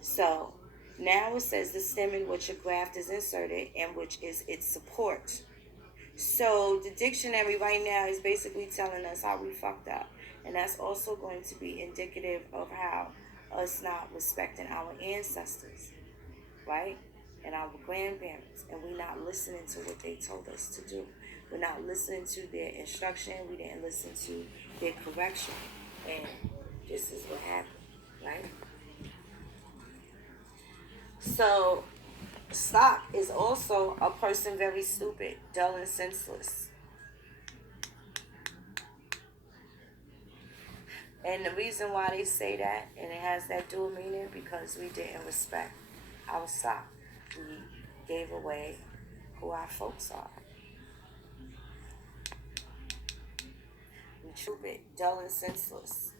So now it says the stem in which a graft is inserted and which is its support. So the dictionary right now is basically telling us how we fucked up. And that's also going to be indicative of how us not respecting our ancestors, right? And our grandparents. And we not listening to what they told us to do. We're not listening to their instruction. We didn't listen to their correction. And this is what happened, right? So stock is also a person very stupid, dull, and senseless. And the reason why they say that, and it has that dual meaning, because we didn't respect our stock. We gave away who our folks are. We stupid, dull, and senseless.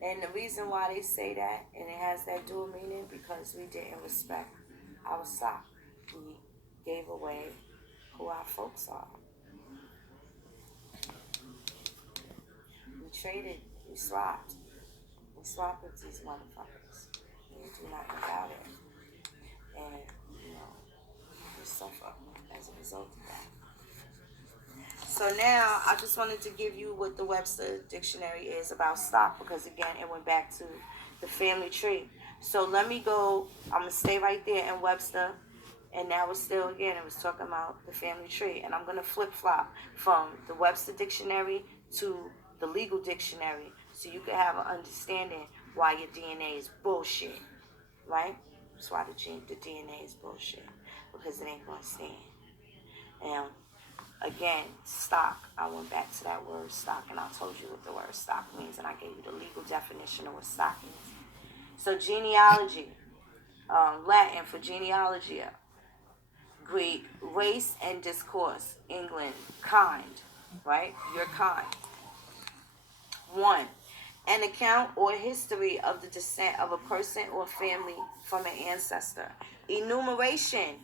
And the reason why they say that, and it has that dual meaning, because we didn't respect our stock. We gave away who our folks are. We traded, we swapped. We swapped with these motherfuckers. We do nothing about it. And, you know, we suffer as a result of that. So now I just wanted to give you what the Webster Dictionary is about stock, because again it went back to the family tree. So let me go, I'm going to stay right there in Webster, and now it's still, again, it was talking about the family tree, and I'm going to flip-flop from the Webster Dictionary to the legal dictionary so you can have an understanding why your DNA is bullshit, right? That's why the DNA is bullshit, because it ain't going to stand. And again, stock. I went back to that word stock, and I told you what the word stock means, and I gave you the legal definition of what stock means. So genealogy, Latin for genealogia, Greek, race and discourse, England, kind, right? Your kind. 1. An account or history of the descent of a person or family from an ancestor. Enumeration.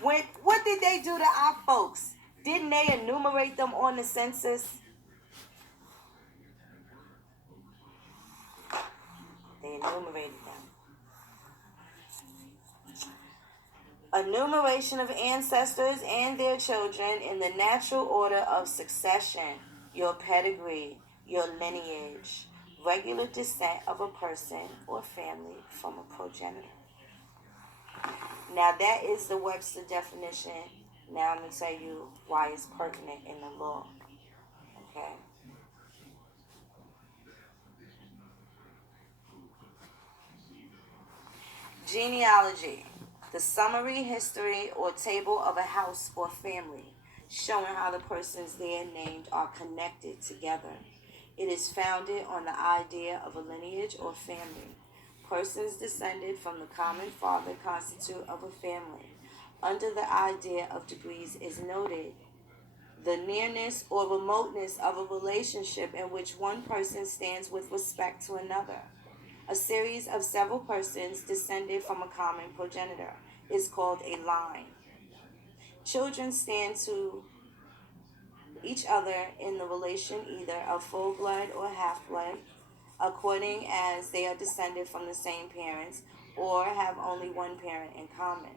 What did they do to our folks? Didn't they enumerate them on the census? They enumerated them. Enumeration of ancestors and their children in the natural order of succession, your pedigree, your lineage, regular descent of a person or family from a progenitor. Now that is the Webster definition. Now I'm going to tell you why it's pertinent in the law. Okay? Genealogy, the summary history or table of a house or family, showing how the persons there named are connected together. It is founded on the idea of a lineage or family. Persons descended from the common father constitute of a family. Under the idea of degrees is noted the nearness or remoteness of a relationship in which one person stands with respect to another. A series of several persons descended from a common progenitor is called a line. Children stand to each other in the relation either of full blood or half blood, according as they are descended from the same parents or have only one parent in common.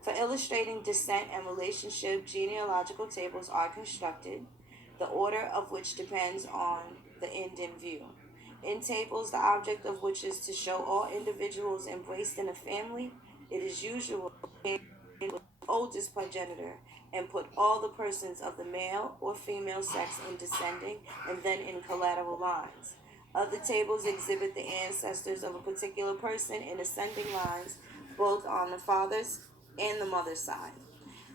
For illustrating descent and relationship, genealogical tables are constructed, the order of which depends on the end in view. In tables, the object of which is to show all individuals embraced in a family, it is usual to begin with the oldest progenitor and put all the persons of the male or female sex in descending and then in collateral lines. Other tables exhibit the ancestors of a particular person in ascending lines, both on the father's and the mother's side.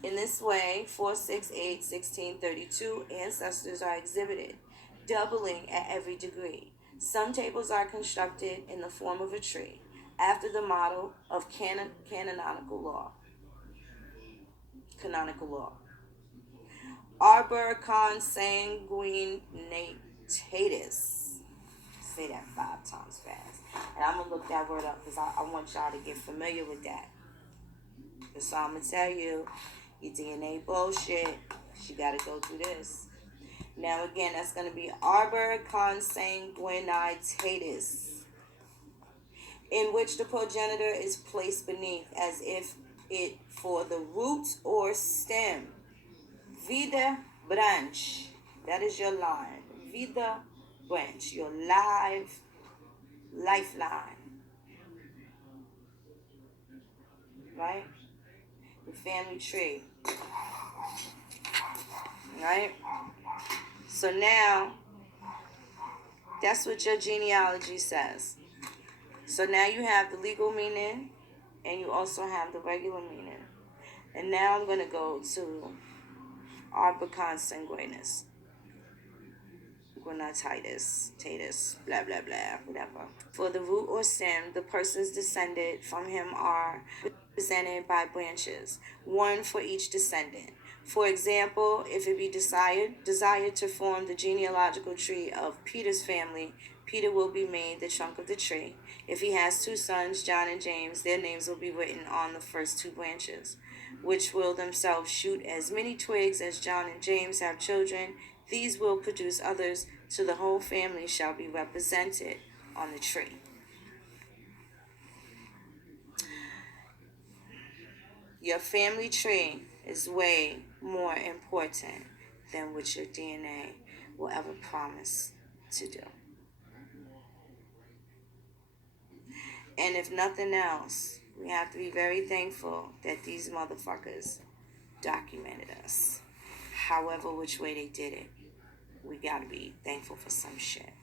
In this way, 4, 6, 8, 16, 32 ancestors are exhibited, doubling at every degree. Some tables are constructed in the form of a tree, after the model of canonical law. Arbor consanguinitatis. Say that 5 times fast. And I'm going to look that word up because I want y'all to get familiar with that. So I'm going to tell you, your DNA bullshit. You got to go through this. Now again, that's going to be arbor consanguinitatis, in which the progenitor is placed beneath as if it for the root or stem. Vida branch, that is your line. Vida branch, your lifeline, right? The family tree, right? So now, that's what your genealogy says. So now you have the legal meaning, and you also have the regular meaning. And now I'm going to go to arbor consanguinis, tatus, blah, blah, blah, whatever. For the root or stem, the persons descended from him are represented by branches, one for each descendant. For example, if it be desired to form the genealogical tree of Peter's family, Peter will be made the trunk of the tree. If he has two sons, John and James, their names will be written on the first two branches, which will themselves shoot as many twigs as John and James have children. These will produce others, so the whole family shall be represented on the tree. Your family tree is way more important than what your DNA will ever promise to do. And if nothing else, we have to be very thankful that these motherfuckers documented us. However, which way they did it, we gotta be thankful for some shit.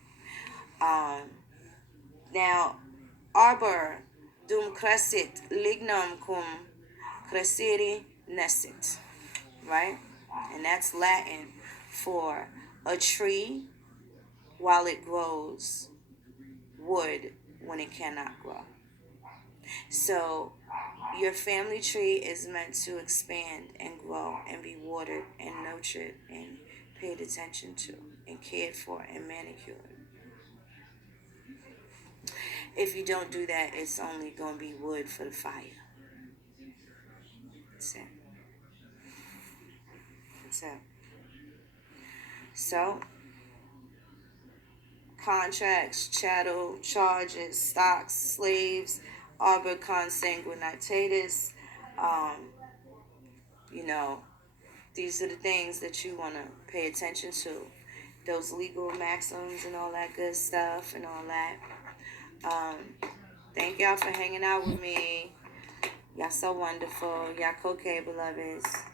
Now, arbor dum crescit lignum cum crescere nescit, right? And that's Latin for a tree while it grows wood when it cannot grow. So your family tree is meant to expand and grow and be watered and nurtured and paid attention to and cared for and manicured. If you don't do that, it's only going to be wood for the fire. That's it. That's it. So, contracts, chattel, charges, stocks, slaves, arbor consanguinitatis, you know, these are the things that you want to pay attention to. Those legal maxims and all that good stuff and all that. Thank y'all for hanging out with me. Y'all so wonderful. Y'all cocaine beloveds.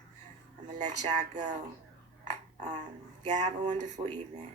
I'm going to let y'all go. Y'all have a wonderful evening.